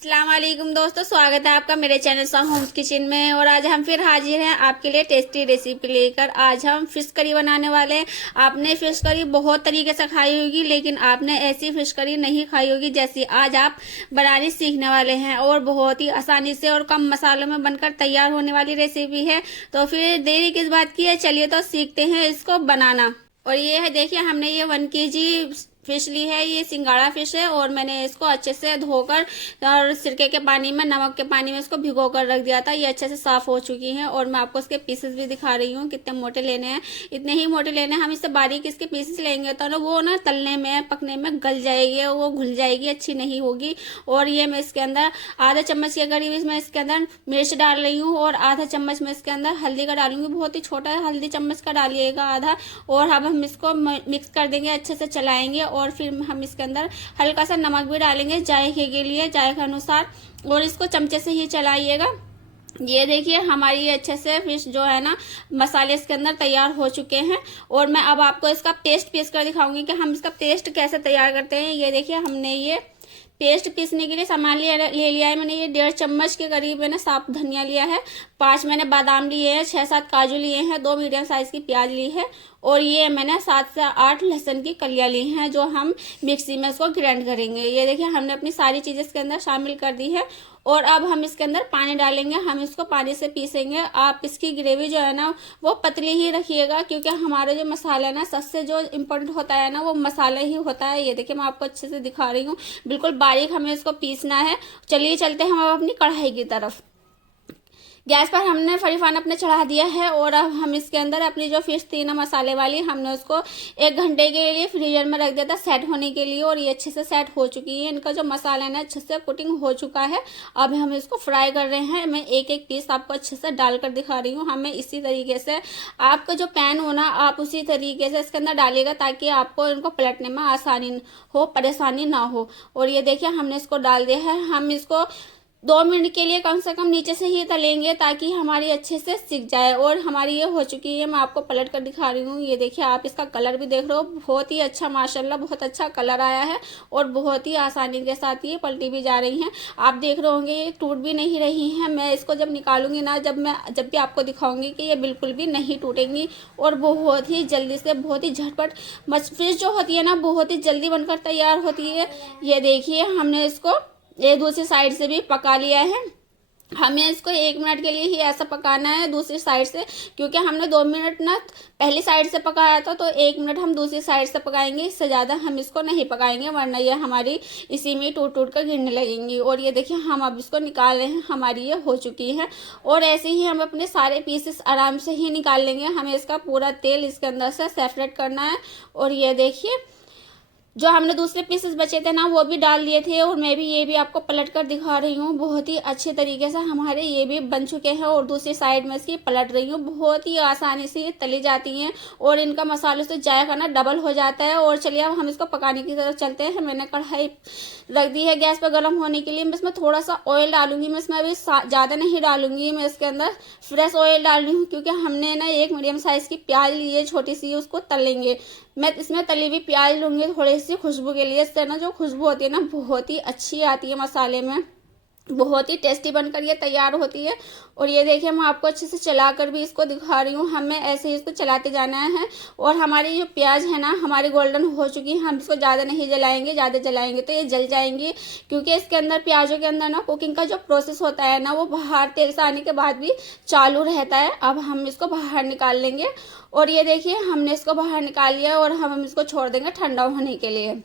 अस्सलाम वालेकुम दोस्तों, स्वागत है आपका मेरे चैनल सा होम्स किचन में। और आज हम फिर हाजिर हैं आपके लिए टेस्टी रेसिपी लेकर। आज हम फिश करी बनाने वाले हैं। आपने फिश करी बहुत तरीके से खाई होगी, लेकिन आपने ऐसी फिश करी नहीं खाई होगी जैसी आज आप बनानी सीखने वाले हैं। और बहुत ही आसानी से और कम मसालों में बनकर तैयार होने वाली रेसिपी है। तो फिर देरी किस बात की है, चलिए तो सीखते हैं इसको बनाना। और ये है, देखिए हमने ये 1 kg फिश ली है। ये सिंगाड़ा फिश है और मैंने इसको अच्छे से धोकर और सिरके के पानी में, नमक के पानी में इसको भिगो कर रख दिया था। ये अच्छे से साफ हो चुकी है और मैं आपको इसके पीसेस भी दिखा रही हूँ कितने मोटे लेने हैं। इतने ही मोटे लेने हैं। हम इससे बारीक इसके पीसेस लेंगे तो ना वो ना तलने में, पकने में गल जाएगी, वो घुल जाएगी, अच्छी नहीं होगी। और ये मैं इसके अंदर आधा चम्मच के करीब इसमें इसके अंदर मिर्च डाल रही हूँ और आधा चम्मच में इसके अंदर हल्दी का डालूंगी। बहुत ही छोटा है, हल्दी चम्मच का डालिएगा आधा। और अब हम इसको मिक्स कर देंगे, अच्छे से चलाएंगे। और फिर हम इसके अंदर हल्का सा नमक भी डालेंगे जायके के लिए, जायके अनुसार। और इसको चमचे से ही चलाइएगा। ये देखिए हमारी ये अच्छे से फिश जो है ना, मसाले इसके अंदर तैयार हो चुके हैं। और मैं अब आपको इसका पेस्ट पीस कर दिखाऊंगी कि हम इसका पेस्ट कैसे तैयार करते हैं। ये देखिए हमने ये पेस्ट पीसने के लिए सामान ले लिया है। मैंने ये 1.5 चम्मच के करीब मैंने साफ धनिया लिया है, 5 मैंने बादाम लिए हैं, 6-7 काजू लिए हैं, 2 मीडियम साइज की प्याज ली है। और ये मैंने 7 से 8 लहसुन की कलियां ली हैं, जो हम मिक्सी में इसको ग्राइंड करेंगे। ये देखिए हमने अपनी सारी चीजें इसके अंदर शामिल कर दी है। और अब हम इसके अंदर पानी डालेंगे, हम इसको पानी से पीसेंगे। आप इसकी ग्रेवी जो है ना वो पतली ही रखिएगा, क्योंकि हमारा जो मसाला है ना, सबसे जो इम्पोर्टेंट होता है ना वो मसाला ही होता है। ये देखिए मैं आपको अच्छे से दिखा रही हूँ, बिल्कुल बारीक हमें इसको पीसना है। चलिए चलते हैं हम अपनी कढ़ाई की तरफ। गैस पर हमने फरीफान अपने चढ़ा दिया है। और अब हम इसके अंदर अपनी जो फिश थी ना मसाले वाली, हमने उसको 1 घंटे के लिए फ्रीजर में रख दिया था सेट होने के लिए। और ये अच्छे से सेट हो चुकी है, इनका जो मसाला है ना अच्छे से कुकिंग हो चुका है। अब हम इसको फ्राई कर रहे हैं। मैं एक एक पीस आपको अच्छे से डालकर दिखा रही हूँ। हमें इसी तरीके से, आपका जो पैन हो ना, आप उसी तरीके से इसके अंदर डालिएगा, ताकि आपको इनको पलटने में आसानी हो, परेशानी ना हो। और ये देखिए हमने इसको डाल दिया है। हम इसको 2 मिनट के लिए कम से कम नीचे से ही तलेंगे, ताकि हमारी अच्छे से सिक जाए। और हमारी ये हो चुकी है, मैं आपको पलट कर दिखा रही हूँ। ये देखिए आप इसका कलर भी देख रहे हो, बहुत ही अच्छा, माशाल्लाह बहुत अच्छा कलर आया है। और बहुत ही आसानी के साथ ये पलटी भी जा रही हैं। आप देख रहे होंगे ये टूट भी नहीं रही हैं। मैं इसको जब निकालूंगी ना, जब भी आपको दिखाऊंगी कि ये बिल्कुल भी नहीं टूटेंगी। और बहुत ही जल्दी से, बहुत ही झटपट फिश जो होती है ना, बहुत ही जल्दी बनकर तैयार होती है। ये देखिए हमने इसको ये दूसरी साइड से भी पका लिया है। हमें इसको 1 मिनट के लिए ही ऐसा पकाना है दूसरी साइड से, क्योंकि हमने 2 मिनट ना पहली साइड से पकाया था, तो 1 मिनट हम दूसरी साइड से पकाएंगे। इससे ज़्यादा हम इसको नहीं पकाएंगे, वरना ये हमारी इसी में टूट टूट कर गिरने लगेंगी। और ये देखिए हम अब इसको निकाल रहे हैं, हमारी ये हो चुकी है। और ऐसे ही हम अपने सारे पीसेस आराम से ही निकाल लेंगे। हमें इसका पूरा तेल इसके अंदर से सेपरेट करना है। और ये देखिए जो हमने दूसरे पीसेस बचे थे ना, वो भी डाल दिए थे। और मैं भी ये भी आपको पलट कर दिखा रही हूँ। बहुत ही अच्छे तरीके से हमारे ये भी बन चुके हैं। और दूसरी साइड में इसकी पलट रही हूँ। बहुत ही आसानी से ये तली जाती हैं और इनका मसालों से जायका ना डबल हो जाता है। और चलिए अब हम इसको पकाने की तरफ चलते हैं। मैंने कढ़ाई रख दी है गैस पर गर्म होने के लिए। मैं इसमें थोड़ा सा ऑयल डालूंगी। मैं इसमें अभी ज़्यादा नहीं डालूंगी, मैं इसके अंदर फ्रेश ऑयल डाल रही हूँ, क्योंकि हमने ना 1 मीडियम साइज़ की प्याज ली है छोटी सी, उसको तलेंगे। मैं इसमें तली हुई प्याज लूंगी थोड़ी सी खुशबू के लिए। इससे ना जो खुशबू होती है ना बहुत ही अच्छी आती है मसाले में, बहुत ही टेस्टी बनकर ये तैयार होती है। और ये देखिए मैं आपको अच्छे से चलाकर भी इसको दिखा रही हूँ। हमें ऐसे ही इसको चलाते जाना है। और हमारी जो प्याज है ना हमारी गोल्डन हो चुकी है। हम इसको ज़्यादा नहीं जलाएंगे, ज़्यादा जलाएंगे तो ये जल जाएंगी, क्योंकि इसके अंदर प्याजों के अंदर ना कुकिंग का जो प्रोसेस होता है ना, वो बाहर तेल से आने के बाद भी चालू रहता है। अब हम इसको बाहर निकाल लेंगे। और ये देखिए हमने इसको बाहर निकाल लिया और हम इसको छोड़ देंगे ठंडा होने के लिए।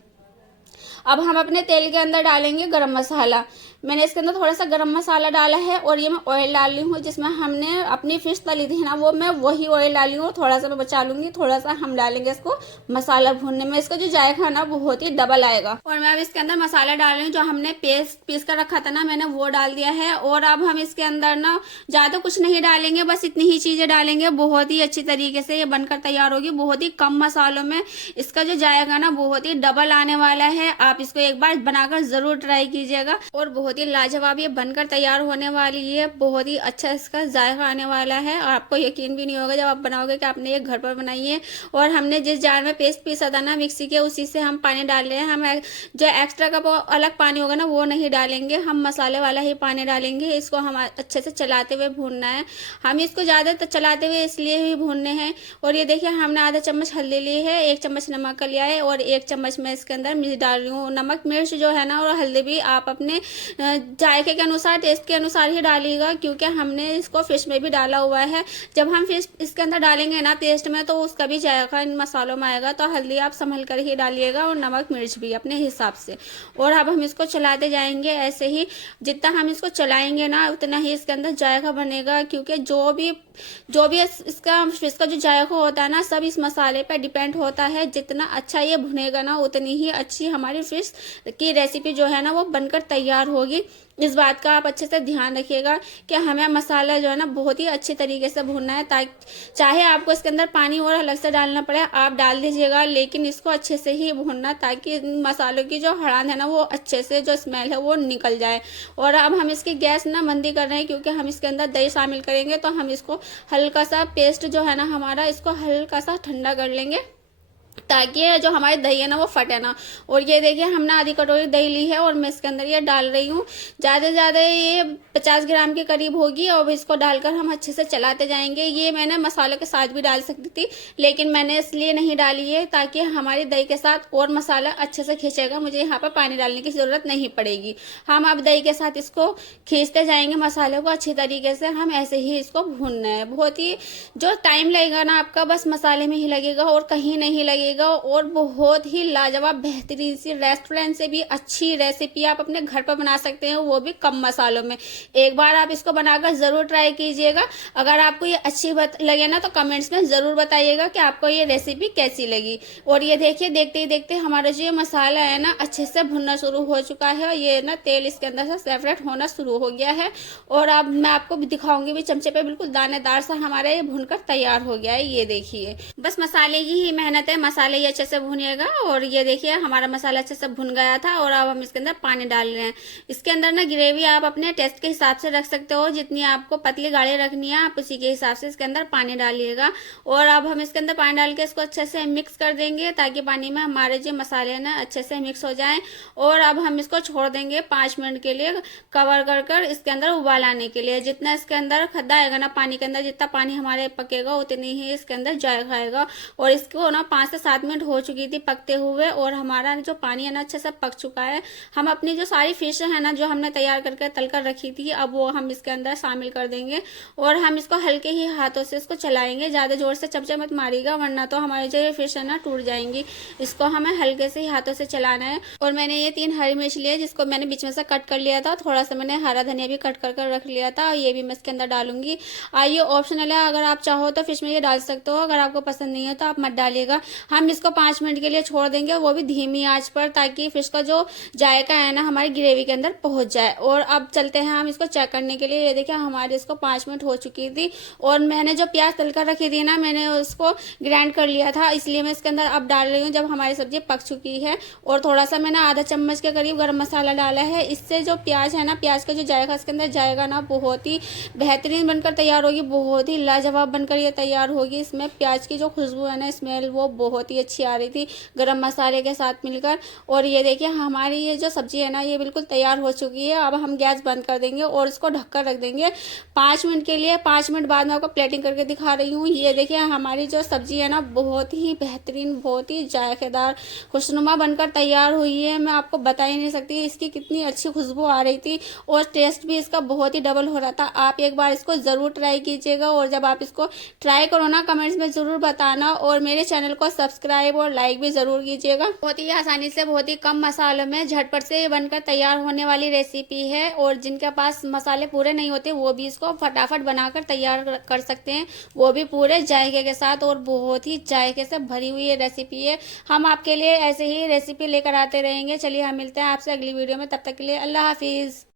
अब हम अपने तेल के अंदर डालेंगे गरम मसाला। मैंने इसके अंदर थोड़ा सा गरम मसाला डाला है। और ये मैं ऑयल डाल रही हूँ, जिसमें हमने अपनी फिश तली थी ना, वो मैं वही ऑयल डाली हूँ। थोड़ा सा मैं बचा लूंगी, थोड़ा सा हम डालेंगे इसको मसाला भूनने में। इसका जो जायका ना बहुत ही डबल आएगा। और मैं अब इसके अंदर मसाला डाल रही हूँ, जो हमने पेस्ट पीस कर रखा था ना, मैंने वो डाल दिया है। और अब हम इसके अंदर ना ज़्यादा कुछ नहीं डालेंगे, बस इतनी ही चीज़ें डालेंगे। बहुत ही अच्छी तरीके से ये बनकर तैयार होगी, बहुत ही कम मसालों में। इसका जो जायका ना बहुत ही डबल आने वाला है। आप इसको एक बार बनाकर जरूर ट्राई कीजिएगा। और बहुत ही लाजवाब ये बनकर तैयार होने वाली है, बहुत ही अच्छा इसका जायका आने वाला है और आपको यकीन भी नहीं होगा जब आप बनाओगे कि आपने ये घर पर बनाई है। और हमने जिस जार में पेस्ट पीसा था ना मिक्सी के, उसी से हम पानी डाल रहे हैं। हम जो एक्स्ट्रा का अलग पानी होगा ना वो नहीं डालेंगे, हम मसाले वाला ही पानी डालेंगे। इसको हम अच्छे से चलाते हुए भूनना है। हम इसको ज़्यादा चलाते हुए इसलिए ही भूनने हैं। और ये देखिए हमने आधा चम्मच हल्दी ली है, 1 चम्मच नमक का लिया है और 1 चम्मच मैं इसके अंदर मिर्च डाल रही हूँ। नमक मिर्च जो है ना और हल्दी भी आप अपने जायके के अनुसार, टेस्ट के अनुसार ही डालिएगा, क्योंकि हमने इसको फिश में भी डाला हुआ है। जब हम फिश इसके अंदर डालेंगे ना पेस्ट में तो उसका भी जायका इन मसालों में आएगा। तो हल्दी आप संभल कर ही डालिएगा और नमक मिर्च भी अपने हिसाब से। और अब हम इसको चलाते जाएंगे ऐसे ही। जितना हम इसको चलाएंगे ना उतना ही इसके अंदर जायका बनेगा, क्योंकि जो भी इसका फिश का जो जायका होता है ना सब इस मसाले पर डिपेंड होता है। जितना अच्छा ये भुनेगा ना उतनी ही अच्छी हमारी फिश की रेसिपी जो है ना वो बनकर तैयार होगी। इस बात का आप अच्छे से ध्यान रखिएगा कि हमें मसाला जो है ना बहुत ही अच्छी तरीके से भूनना है, ताकि चाहे आपको इसके अंदर पानी और अलग से डालना पड़े आप डाल दीजिएगा, लेकिन इसको अच्छे से ही भूनना ताकि मसालों की जो हड़ान है ना वो अच्छे से जो स्मेल है वो निकल जाए। और अब हम इसकी गैस ना मंदी कर रहे हैं, क्योंकि हम इसके अंदर दही शामिल करेंगे। तो हम इसको हल्का सा पेस्ट जो है ना हमारा इसको हल्का सा ठंडा कर लेंगे, ताकि जो हमारी दही है ना वो फटे ना। और ये देखिए हमने आधी कटोरी दही ली है और मैं इसके अंदर ये डाल रही हूँ। ज़्यादा से ज़्यादा ये 50 ग्राम के करीब होगी। और इसको डालकर हम अच्छे से चलाते जाएंगे। ये मैंने मसालों के साथ भी डाल सकती थी, लेकिन मैंने इसलिए नहीं डाली है ताकि हमारी दही के साथ और मसाला अच्छे से खींचेगा, मुझे यहाँ पर पानी डालने की ज़रूरत नहीं पड़ेगी। हम अब दही के साथ इसको खींचते जाएंगे मसाले को अच्छी तरीके से। हम ऐसे ही इसको भूनना है। बहुत ही जो टाइम लगेगा ना आपका बस मसाले में ही लगेगा और कहीं नहीं लगेगा। और बहुत ही लाजवाब बेहतरीन सी रेस्टोरेंट से भी अच्छी रेसिपी आप अपने घर पर बना सकते हैं, वो भी कम मसालों में। एक बार आप इसको बनाकर जरूर ट्राई कीजिएगा। अगर आपको ये अच्छी लगे ना तो कमेंट्स में जरूर बताइएगा कि आपको ये रेसिपी कैसी लगी। और ये देखिए देखते ही देखते हमारा जो ये मसाला है ना अच्छे से भुनना शुरू हो चुका है। ये ना तेल इसके अंदर से सेपरेट होना शुरू हो गया है। और अब मैं आपको भी दिखाऊंगी भी चमचे पे, बिल्कुल दानेदार सा हमारा ये भुनकर तैयार हो गया है। ये देखिए बस मसाले की ही मेहनत है, मसाले ये अच्छे से भुनिएगा। और ये देखिए हमारा मसाला अच्छे से भुन गया था। और अब हम इसके अंदर पानी डाल रहे हैं। इसके अंदर ना ग्रेवी आप अपने टेस्ट के हिसाब से रख सकते हो, जितनी आपको पतली गाढ़ी रखनी है आप उसी के हिसाब से इसके अंदर पानी डालिएगा। और अब हम इसके अंदर पानी डाल के इसको अच्छे से मिक्स कर देंगे, ताकि पानी में हमारे जो मसाले ना अच्छे से मिक्स हो जाए। और अब हम इसको छोड़ देंगे 5 मिनट के लिए कवर कर कर इसके अंदर उबाल आने के लिए। जितना इसके अंदर खद्दा आएगा ना पानी के अंदर, जितना पानी हमारे पकेगा उतनी ही इसके अंदर जायका आएगा। और इसको ना 5 से 7 मिनट हो चुकी थी पकते हुए और हमारा जो पानी है ना अच्छे से पक चुका है। हम अपनी जो सारी फिश है ना जो हमने तैयार करके तल कर रखी थी अब वो हम इसके अंदर शामिल कर देंगे। और हम इसको हल्के ही हाथों से इसको चलाएंगे, ज़्यादा जोर से चमचे मत मारिएगा वरना तो हमारी जो ये फिश है ना टूट जाएंगी। इसको हमें हल्के से ही हाथों से चलाना है। और मैंने ये 3 हरी मिर्च लिए जिसको मैंने बीच में से कट कर लिया था। थोड़ा सा मैंने हरा धनिया भी कट कर रख लिया था, ये भी मैं इसके अंदर डालूंगी। ये ऑप्शनल है, अगर आप चाहो तो फिश में ये डाल सकते हो, अगर आपको पसंद नहीं है तो आप मत डालिएगा। हम इसको 5 मिनट के लिए छोड़ देंगे, वो भी धीमी आंच पर, ताकि फिश का जो जायका है ना हमारी ग्रेवी के अंदर पहुंच जाए। और अब चलते हैं हम इसको चेक करने के लिए। ये देखिए हमारे इसको 5 मिनट हो चुकी थी। और मैंने जो प्याज तलकर रखी थी ना मैंने उसको ग्राइंड कर लिया था, इसलिए मैं इसके अंदर अब डाल रही हूँ जब हमारी सब्जी पक चुकी है। और थोड़ा सा मैंने आधा चम्मच के करीब गरम मसाला डाला है। इससे जो प्याज है ना, प्याज का जो जायका इसके अंदर जाएगा ना बहुत ही बेहतरीन बनकर तैयार होगी, बहुत ही लाजवाब बनकर ये तैयार होगी। इसमें प्याज की जो खुशबू है ना, स्मेल, वो बहुत ही अच्छी आ रही थी गरम मसाले के साथ मिलकर। और ये देखिए हमारी ये जो सब्जी है ना ये बिल्कुल तैयार हो चुकी है। अब हम गैस बंद कर देंगे और इसको ढककर रख देंगे 5 मिनट के लिए। 5 मिनट बाद मैं आपको प्लेटिंग करके दिखा रही हूँ। ये देखिए हमारी जो सब्जी है ना बहुत ही बेहतरीन, बहुत ही जायकेदार, खुशनुमा बनकर तैयार हुई है। मैं आपको बता ही नहीं सकती इसकी कितनी अच्छी खुशबू आ रही थी और टेस्ट भी इसका बहुत ही डबल हो रहा था। आप एक बार इसको ज़रूर ट्राई कीजिएगा। और जब आप इसको ट्राई करो ना कमेंट्स में ज़रूर बताना। और मेरे चैनल को सब्सक्राइब और लाइक भी ज़रूर कीजिएगा। बहुत ही आसानी से, बहुत ही कम मसालों में झटपट से बनकर तैयार होने वाली रेसिपी है। और जिनके पास मसाले पूरे नहीं होते वो भी इसको फटाफट बनाकर तैयार कर सकते हैं, वो भी पूरे जायके के साथ। और बहुत ही जायके से भरी हुई ये रेसिपी है। हम आपके लिए ऐसे ही रेसिपी लेकर आते रहेंगे। चलिए हम मिलते हैं आपसे अगली वीडियो में, तब तक के लिए अल्लाह हाफिज़।